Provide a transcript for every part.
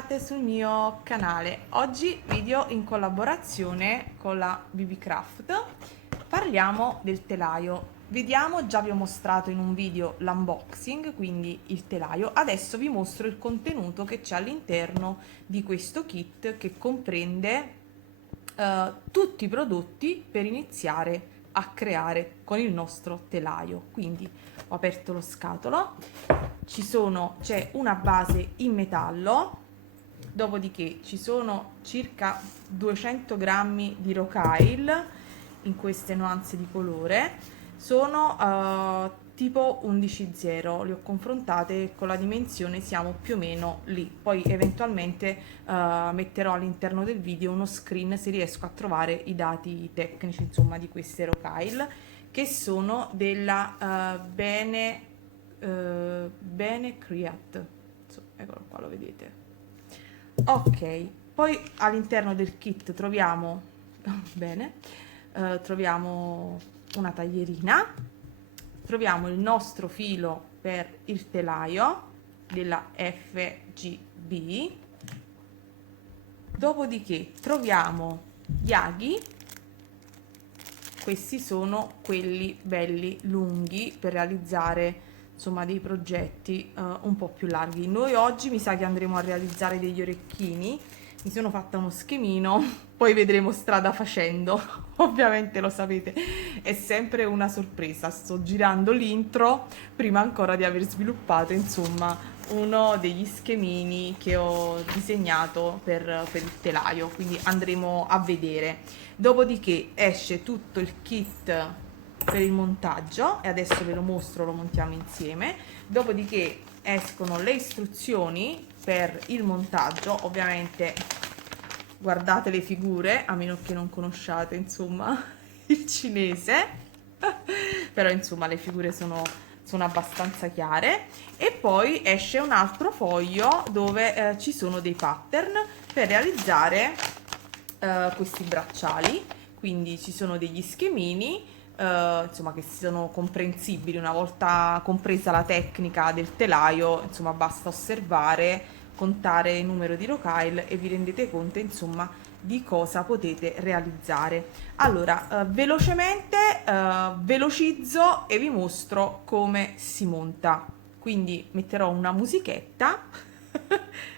Bentrovate sul mio canale. Oggi video in collaborazione con la BB Craft. Parliamo del telaio. Vediamo, già vi ho mostrato in un video l'unboxing, quindi il telaio. Adesso vi mostro il contenuto che c'è all'interno di questo kit, che comprende tutti i prodotti per iniziare a creare con il nostro telaio. Quindi ho aperto lo scatolo, c'è una base in metallo, dopodiché ci sono circa 200 grammi di rocaille in queste nuanze di colore. Sono tipo 11,0, le ho confrontate con la dimensione, siamo più o meno lì. Poi eventualmente metterò all'interno del video uno screen se riesco a trovare i dati tecnici, insomma, di queste rocaille, che sono della Bene Create. Eccolo qua, lo vedete. Ok, poi all'interno del kit troviamo troviamo una taglierina, troviamo il nostro filo per il telaio della FGB, dopodiché troviamo gli aghi. Questi sono quelli belli lunghi per realizzare, insomma, dei progetti un po' più larghi. Noi oggi mi sa che andremo a realizzare degli orecchini. Mi sono fatta uno schemino, poi vedremo strada facendo. Ovviamente lo sapete, è sempre una sorpresa. Sto girando l'intro prima ancora di aver sviluppato, insomma, uno degli schemini che ho disegnato per il telaio, quindi andremo a vedere. Dopodiché esce tutto il kit per il montaggio e adesso ve lo mostro, lo montiamo insieme. Dopodiché escono le istruzioni per il montaggio. Ovviamente guardate le figure, a meno che non conosciate, insomma, il cinese, però insomma le figure sono abbastanza chiare. E poi esce un altro foglio dove ci sono dei pattern per realizzare questi bracciali. Quindi ci sono degli schemini, insomma, che sono comprensibili una volta compresa la tecnica del telaio. Insomma, basta osservare, contare il numero di rocaille e vi rendete conto, insomma, di cosa potete realizzare. Allora, velocemente velocizzo e vi mostro come si monta. Quindi metterò una musichetta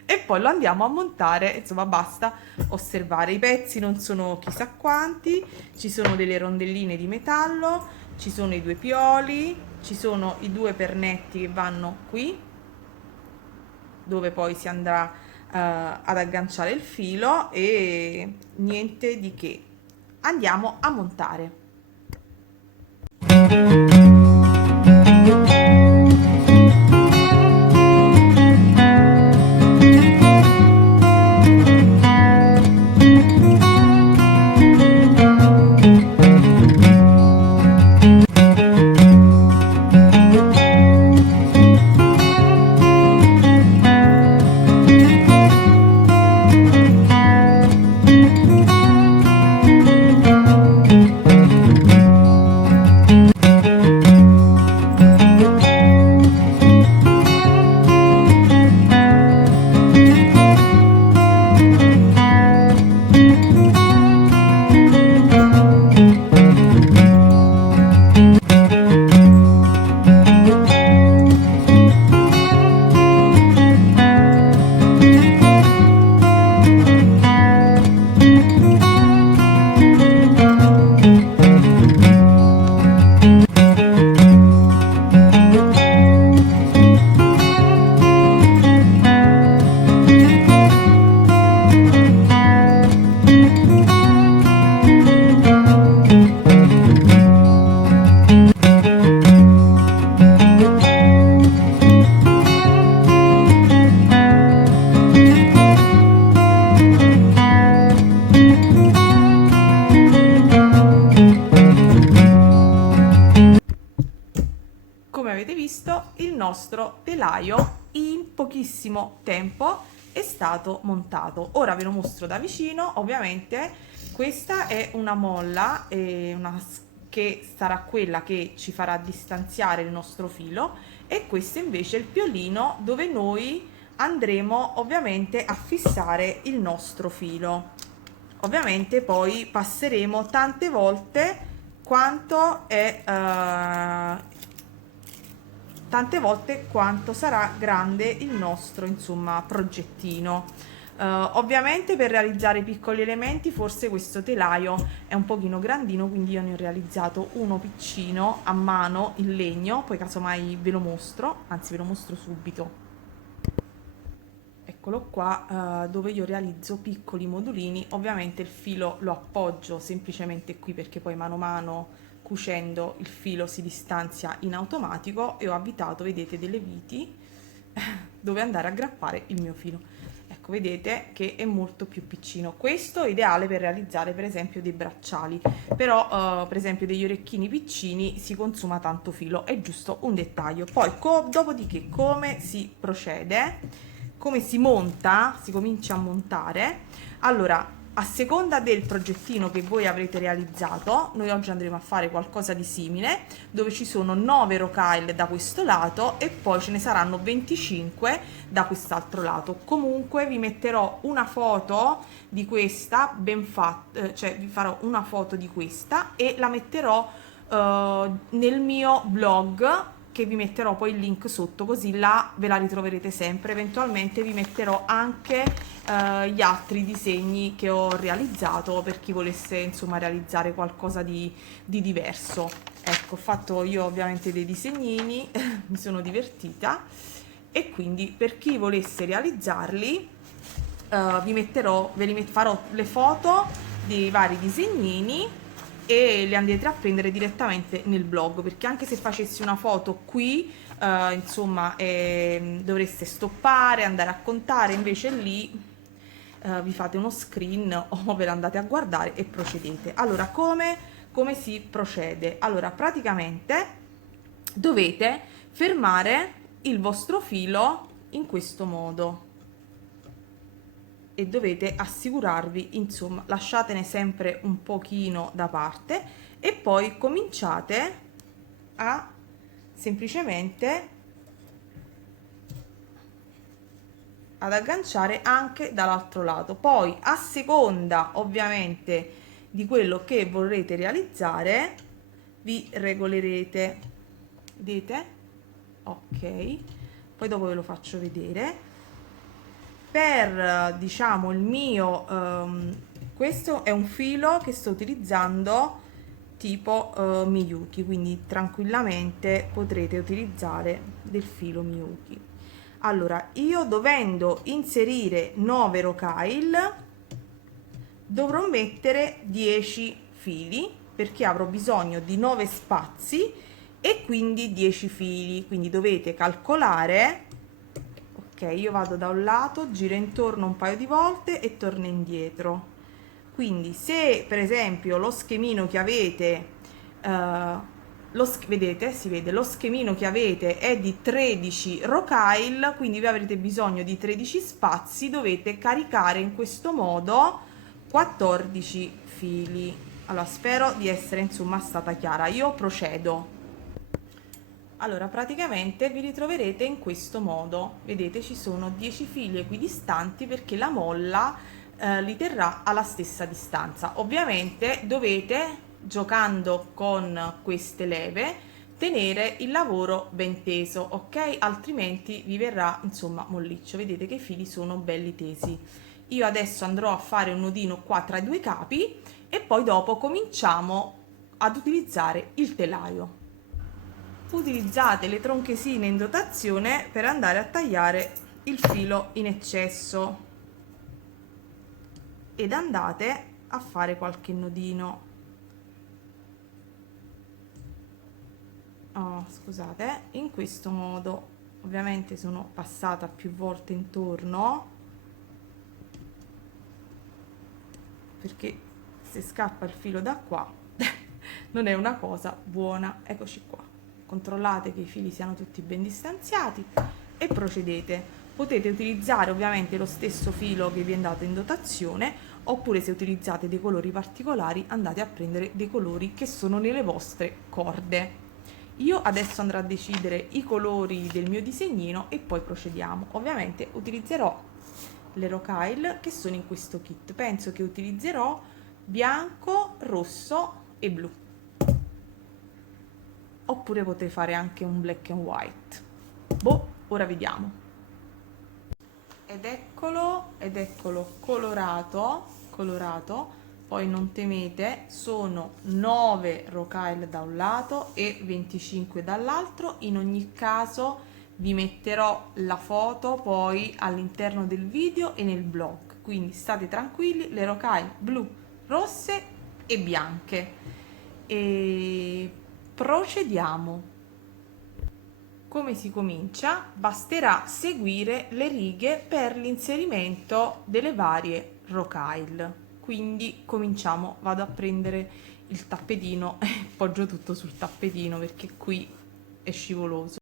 e poi lo andiamo a montare. Insomma, basta osservare. I pezzi non sono chissà quanti, ci sono delle rondelline di metallo, ci sono i due pioli, ci sono i due pernetti che vanno qui, dove poi si andrà ad agganciare il filo, e niente di che. Andiamo a montare. Come avete visto, il nostro telaio in pochissimo tempo è stato montato. Ora ve lo mostro da vicino. Ovviamente questa è una molla, che sarà quella che ci farà distanziare il nostro filo, e questo invece è il piolino dove noi andremo ovviamente a fissare il nostro filo. Ovviamente poi passeremo tante volte quanto è tante volte quanto sarà grande il nostro, insomma, progettino. Ovviamente per realizzare piccoli elementi forse questo telaio è un pochino grandino, quindi io ne ho realizzato uno piccino a mano in legno, poi casomai ve lo mostro, anzi ve lo mostro subito. Eccolo qua, dove io realizzo piccoli modulini. Ovviamente il filo lo appoggio semplicemente qui, perché poi mano a mano cucendo il filo si distanzia in automatico, e ho avvitato, vedete, delle viti dove andare a aggrappare il mio filo. Ecco, vedete che è molto più piccino. Questo è ideale per realizzare per esempio dei bracciali, però per esempio degli orecchini piccini si consuma tanto filo, è giusto un dettaglio. Poi dopodiché come si procede? Come si monta, si comincia a montare. Allora, a seconda del progettino che voi avrete realizzato, noi oggi andremo a fare qualcosa di simile, dove ci sono 9 rocaille da questo lato e poi ce ne saranno 25 da quest'altro lato. Comunque vi metterò una foto di questa ben fatta, cioè vi farò una foto di questa e la metterò nel mio blog, che vi metterò poi il link sotto, così là ve la ritroverete sempre. Eventualmente vi metterò anche gli altri disegni che ho realizzato, per chi volesse insomma realizzare qualcosa di diverso. Ecco, ho fatto io ovviamente dei disegnini mi sono divertita, e quindi per chi volesse realizzarli farò le foto dei vari disegnini e le andrete a prendere direttamente nel blog, perché anche se facessi una foto qui insomma dovreste stoppare, andare a contare, invece lì vi fate uno screen o ve la andate a guardare e procedete. Allora, come si procede? Allora, praticamente dovete fermare il vostro filo in questo modo e dovete assicurarvi, insomma, lasciatene sempre un pochino da parte, e poi cominciate a semplicemente ad agganciare anche dall'altro lato. Poi, a seconda ovviamente di quello che vorrete realizzare, vi regolerete, vedete? Ok, poi dopo ve lo faccio vedere. Per diciamo il mio questo è un filo che sto utilizzando tipo Miyuki, quindi tranquillamente potrete utilizzare del filo Miyuki. Allora, io dovendo inserire 9 rocaille dovrò mettere 10 fili, perché avrò bisogno di 9 spazi e quindi 10 fili, quindi dovete calcolare. Ok, io vado da un lato, giro intorno un paio di volte e torno indietro. Quindi se per esempio lo schemino che avete vedete, si vede, lo schemino che avete è di 13 rocaille, quindi vi avrete bisogno di 13 spazi, dovete caricare in questo modo 14 fili. Allora, spero di essere insomma stata chiara. Io procedo. Allora, praticamente vi ritroverete in questo modo, vedete, ci sono 10 fili equidistanti, perché la molla li terrà alla stessa distanza. Ovviamente dovete, giocando con queste leve, tenere il lavoro ben teso, ok? Altrimenti vi verrà insomma molliccio. Vedete che i fili sono belli tesi. Io adesso andrò a fare un nodino qua tra i due capi e poi dopo cominciamo ad utilizzare il telaio. Utilizzate le tronchesine in dotazione per andare a tagliare il filo in eccesso ed andate a fare qualche nodino. Scusate, in questo modo. Ovviamente sono passata più volte intorno, perché se scappa il filo da qua non è una cosa buona. Eccoci qua, controllate che i fili siano tutti ben distanziati e procedete. Potete utilizzare ovviamente lo stesso filo che vi è andato in dotazione, oppure se utilizzate dei colori particolari andate a prendere dei colori che sono nelle vostre corde. Io adesso andrò a decidere i colori del mio disegnino e poi procediamo. Ovviamente utilizzerò le rocaille che sono in questo kit. Penso che utilizzerò bianco, rosso e blu. Oppure potrei fare anche un black and white. Boh, ora vediamo. Ed eccolo colorato. Poi non temete, sono 9 rocaille da un lato e 25 dall'altro. In ogni caso vi metterò la foto poi all'interno del video e nel blog, quindi state tranquilli, le rocaille blu, rosse e bianche. E procediamo. Come si comincia? Basterà seguire le righe per l'inserimento delle varie rocaille. Quindi cominciamo, vado a prendere il tappetino e poggio tutto sul tappetino perché qui è scivoloso.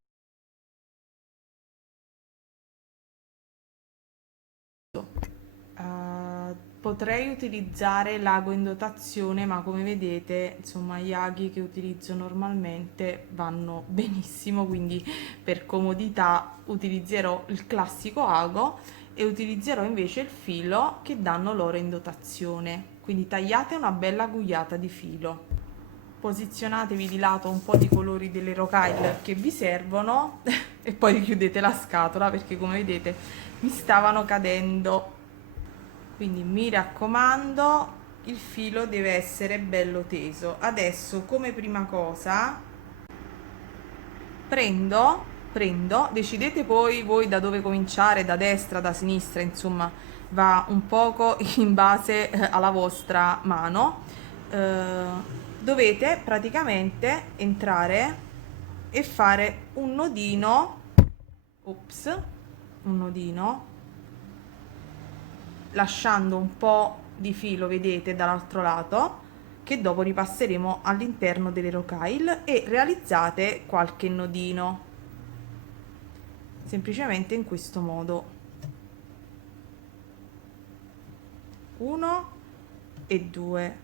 Potrei utilizzare l'ago in dotazione, ma come vedete, insomma, gli aghi che utilizzo normalmente vanno benissimo, quindi per comodità utilizzerò il classico ago e utilizzerò invece il filo che danno loro in dotazione. Quindi tagliate una bella agugliata di filo. Posizionatevi di lato un po' di colori delle rocaille che vi servono e poi richiudete la scatola perché come vedete mi stavano cadendo. Quindi mi raccomando, il filo deve essere bello teso. Adesso come prima cosa prendo, decidete poi voi da dove cominciare, da destra, da sinistra, insomma va un poco in base alla vostra mano. Dovete praticamente entrare e fare un nodino, un nodino, lasciando un po' di filo, vedete, dall'altro lato, che dopo ripasseremo all'interno delle rocaille, e realizzate qualche nodino semplicemente in questo modo, 1 e 2,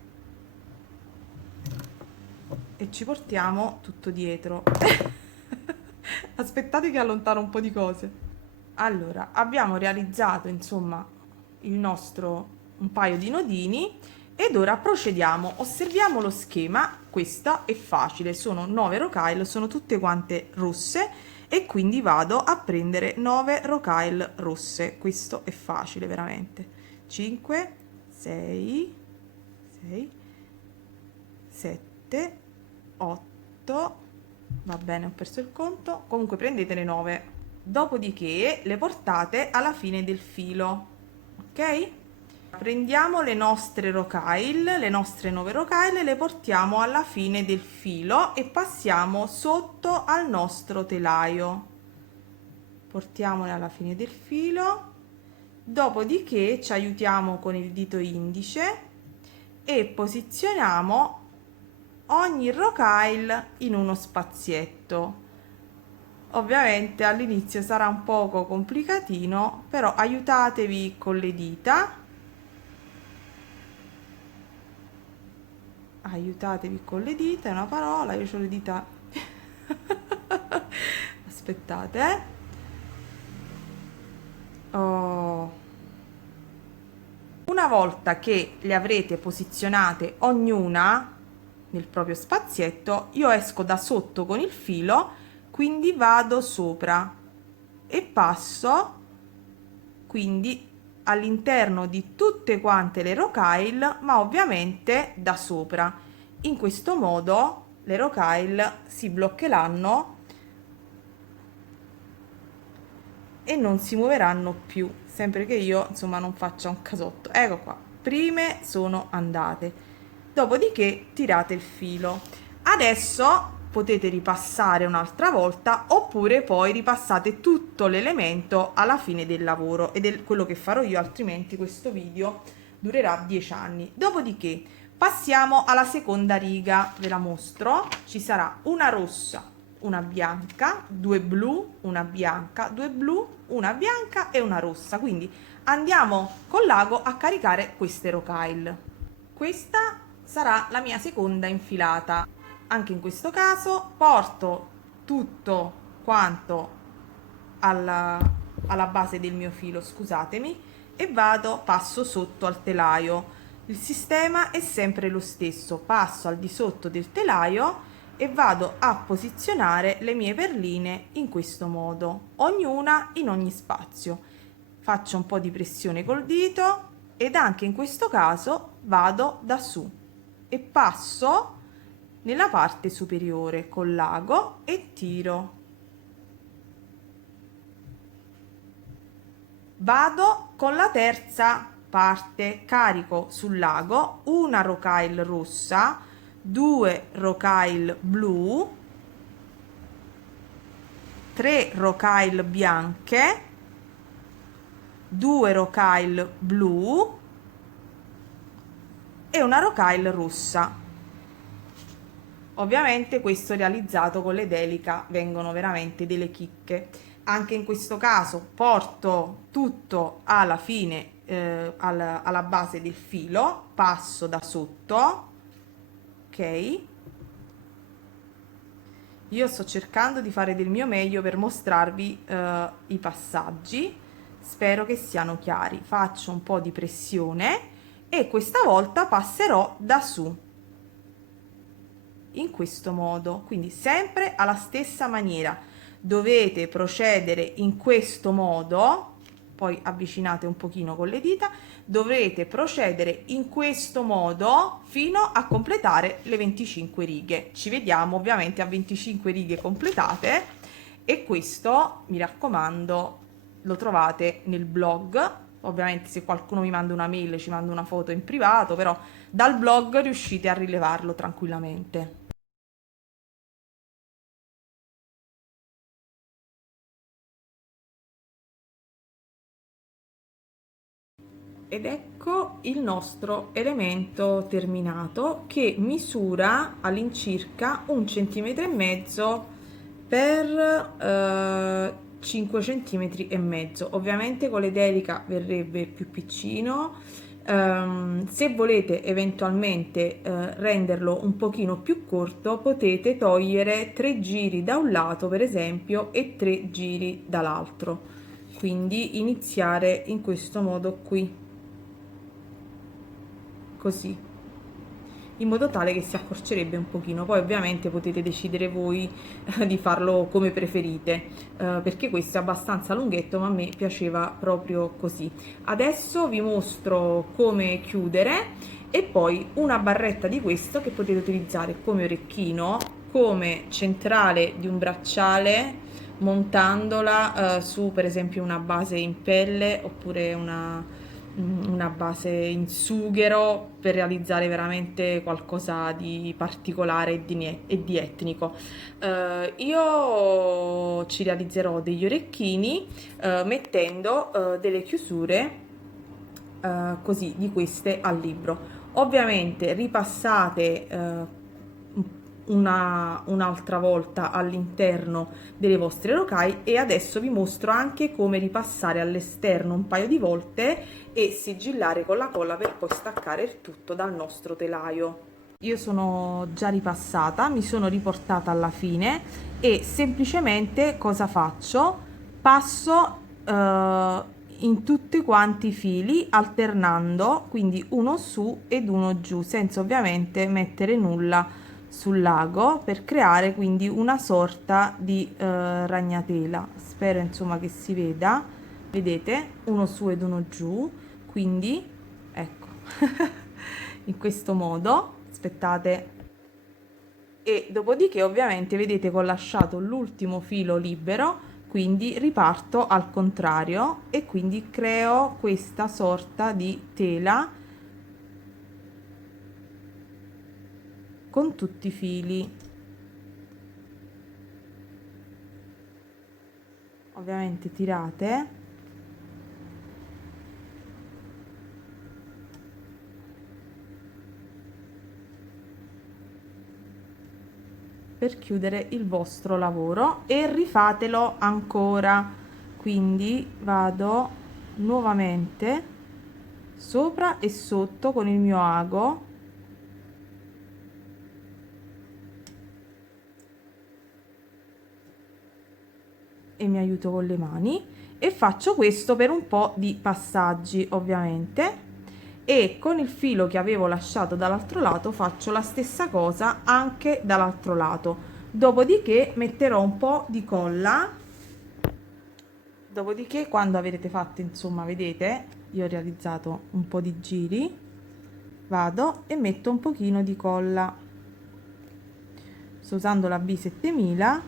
e ci portiamo tutto dietro. Aspettate che allontano un po' di cose. Allora, abbiamo realizzato insomma il nostro un paio di nodini ed ora procediamo. Osserviamo lo schema. Questa è facile, sono 9 rocaille, sono tutte quante rosse e quindi vado a prendere 9 rocaille rosse. Questo è facile veramente. 5 6 7 8, va bene, ho perso il conto, comunque prendetene 9, dopodiché le portate alla fine del filo, ok? Prendiamo le nostre rocaille, le nostre 9 rocaille, le portiamo alla fine del filo e passiamo sotto al nostro telaio, portiamole alla fine del filo, dopodiché ci aiutiamo con il dito indice e posizioniamo ogni rocaille in uno spazietto. Ovviamente all'inizio sarà un poco complicatino, però aiutatevi con le dita, è una parola, io ho le dita aspettate, oh. Una volta che le avrete posizionate ognuna nel proprio spazietto, io esco da sotto con il filo, quindi vado sopra e passo quindi all'interno di tutte quante le rocaille, ma ovviamente da sopra. In questo modo le rocaille si bloccheranno e non si muoveranno più, sempre che io insomma non faccia un casotto. Ecco qua, prime sono andate. Dopodiché tirate il filo. Adesso potete ripassare un'altra volta oppure poi ripassate tutto l'elemento alla fine del lavoro, ed è quello che farò io, altrimenti questo video durerà 10 anni. Dopodiché passiamo alla seconda riga, ve la mostro. Ci sarà una rossa, una bianca, due blu, una bianca, due blu, una bianca e una rossa. Quindi andiamo con l'ago a caricare queste rocaille. Questa sarà la mia seconda infilata. anche in questo caso porto tutto quanto alla base del mio filo, scusatemi, e passo sotto al telaio. Il sistema è sempre lo stesso, passo al di sotto del telaio e vado a posizionare le mie perline in questo modo, ognuna in ogni spazio. Faccio un po' di pressione col dito ed anche in questo caso vado da su e passo nella parte superiore col l'ago e tiro. Vado con la terza parte, carico sul lago una rocaille rossa, 2 rocaille blu, 3 rocaille bianche, 2 rocaille blu e una rocaille rossa. Ovviamente questo realizzato con le Delica vengono veramente delle chicche. Anche in questo caso porto tutto alla fine, alla base del filo, passo da sotto, ok? Io sto cercando di fare del mio meglio per mostrarvi i passaggi, spero che siano chiari. Faccio un po' di pressione e questa volta passerò da su in questo modo, quindi sempre alla stessa maniera dovete procedere in questo modo. Poi avvicinate un pochino con le dita, dovrete procedere in questo modo fino a completare le 25 righe. Ci vediamo ovviamente a 25 righe completate e questo, mi raccomando, lo trovate nel blog. Ovviamente se qualcuno mi manda una mail ci manda una foto in privato, però dal blog riuscite a rilevarlo tranquillamente. Ed ecco il nostro elemento terminato, che misura all'incirca 1,5 cm per 5 cm e mezzo. Ovviamente con le Delica verrebbe più piccino. Se volete eventualmente renderlo un pochino più corto, potete togliere 3 giri da un lato per esempio e 3 giri dall'altro, quindi iniziare in questo modo qui, così, in modo tale che si accorcerebbe un pochino. Poi ovviamente potete decidere voi di farlo come preferite, perché questo è abbastanza lunghetto, ma a me piaceva proprio così. Adesso vi mostro come chiudere e poi una barretta di questo che potete utilizzare come orecchino, come centrale di un bracciale, montandola su per esempio una base in pelle oppure una base in sughero, per realizzare veramente qualcosa di particolare e di etnico. Io ci realizzerò degli orecchini mettendo delle chiusure così di queste al libro. Ovviamente ripassate un'altra volta all'interno delle vostre rocaille e adesso vi mostro anche come ripassare all'esterno un paio di volte e sigillare con la colla per poi staccare il tutto dal nostro telaio. Io sono già ripassata, mi sono riportata alla fine e semplicemente cosa faccio? Passo in tutti quanti i fili alternando, quindi uno su ed uno giù, senza ovviamente mettere nulla sul lago, per creare quindi una sorta di ragnatela. Spero insomma che si veda, vedete, uno su ed uno giù, quindi ecco in questo modo. Aspettate. E dopodiché ovviamente vedete che ho lasciato l'ultimo filo libero, quindi riparto al contrario e quindi creo questa sorta di tela con tutti i fili. Ovviamente tirate per chiudere il vostro lavoro e rifatelo ancora, quindi vado nuovamente sopra e sotto con il mio ago e mi aiuto con le mani e faccio questo per un po' di passaggi ovviamente, e con il filo che avevo lasciato dall'altro lato faccio la stessa cosa anche dall'altro lato. Dopodiché metterò un po' di colla. Dopodiché, quando avrete fatto, insomma, vedete, io ho realizzato un po' di giri, vado e metto un pochino di colla. Sto usando la B7000.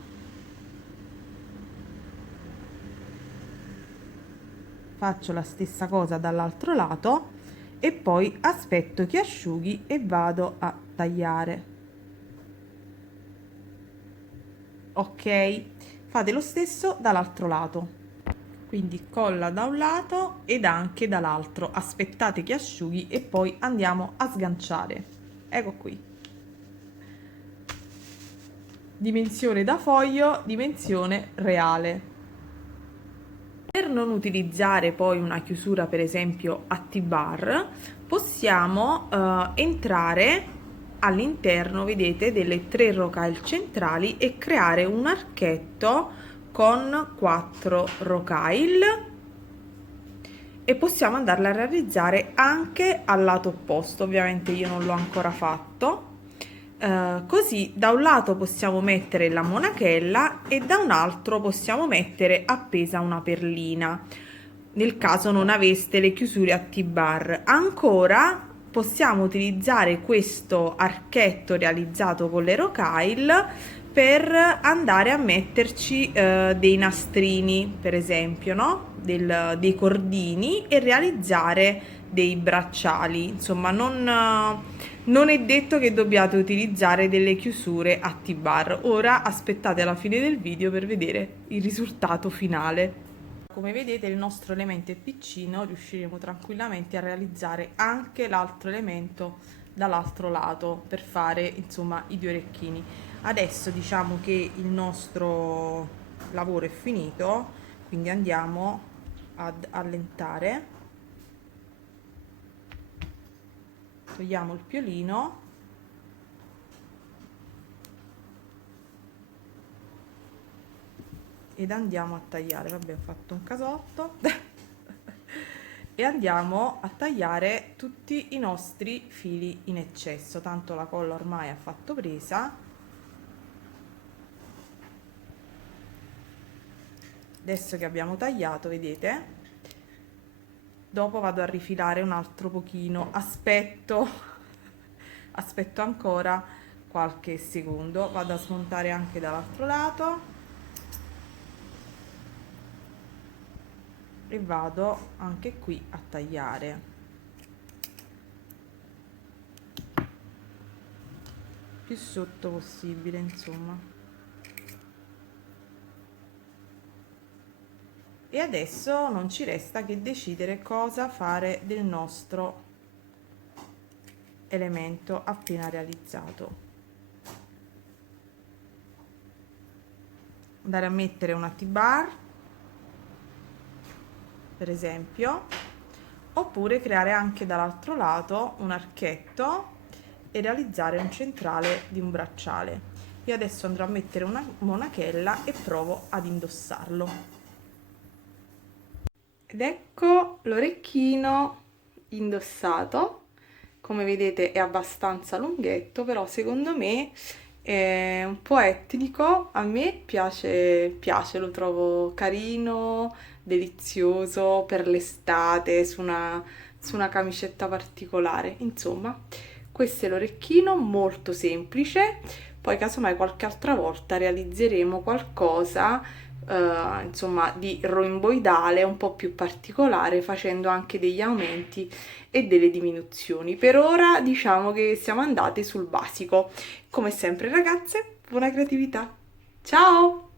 Faccio la stessa cosa dall'altro lato e poi aspetto che asciughi e vado a tagliare. Ok, fate lo stesso dall'altro lato. Quindi colla da un lato ed anche dall'altro, aspettate che asciughi e poi andiamo a sganciare. Ecco qui, dimensione da foglio, dimensione reale. Per non utilizzare poi una chiusura per esempio a T-bar, possiamo entrare all'interno, vedete, delle 3 rocaille centrali e creare un archetto con 4 rocaille, e possiamo andarla a realizzare anche al lato opposto. Ovviamente io non l'ho ancora fatto. Così da un lato possiamo mettere la monachella e da un altro possiamo mettere appesa una perlina, nel caso non aveste le chiusure a T-bar. Ancora possiamo utilizzare questo archetto realizzato con le rocaille per andare a metterci dei nastrini, per esempio, no? Dei cordini, e realizzare dei bracciali. Insomma, non è detto che dobbiate utilizzare delle chiusure a T-bar. Ora aspettate alla fine del video per vedere il risultato finale. Come vedete, il nostro elemento è piccino, riusciremo tranquillamente a realizzare anche l'altro elemento dall'altro lato per fare, insomma, i 2 orecchini. Adesso diciamo che il nostro lavoro è finito, quindi andiamo ad allentare. Togliamo il piolino ed andiamo a tagliare. Vabbè, ho fatto un casotto. E andiamo a tagliare tutti i nostri fili in eccesso, tanto la colla ormai ha fatto presa. Adesso che abbiamo tagliato, vedete, dopo vado a rifilare un altro pochino, aspetto ancora qualche secondo, vado a smontare anche dall'altro lato e vado anche qui a tagliare. Più sotto possibile, insomma. E adesso non ci resta che decidere cosa fare del nostro elemento appena realizzato. Andare a mettere una T-bar, per esempio, oppure creare anche dall'altro lato un archetto e realizzare un centrale di un bracciale. Io adesso andrò a mettere una monachella e provo ad indossarlo. Ed ecco l'orecchino indossato. Come vedete è abbastanza lunghetto, però secondo me è un po' etnico. A me piace, lo trovo carino, delizioso per l'estate, su una camicetta particolare. Insomma, questo è l'orecchino, molto semplice. Poi casomai qualche altra volta realizzeremo qualcosa insomma di romboidale, un po' più particolare, facendo anche degli aumenti e delle diminuzioni. Per ora diciamo che siamo andate sul basico. Come sempre ragazze, buona creatività, ciao!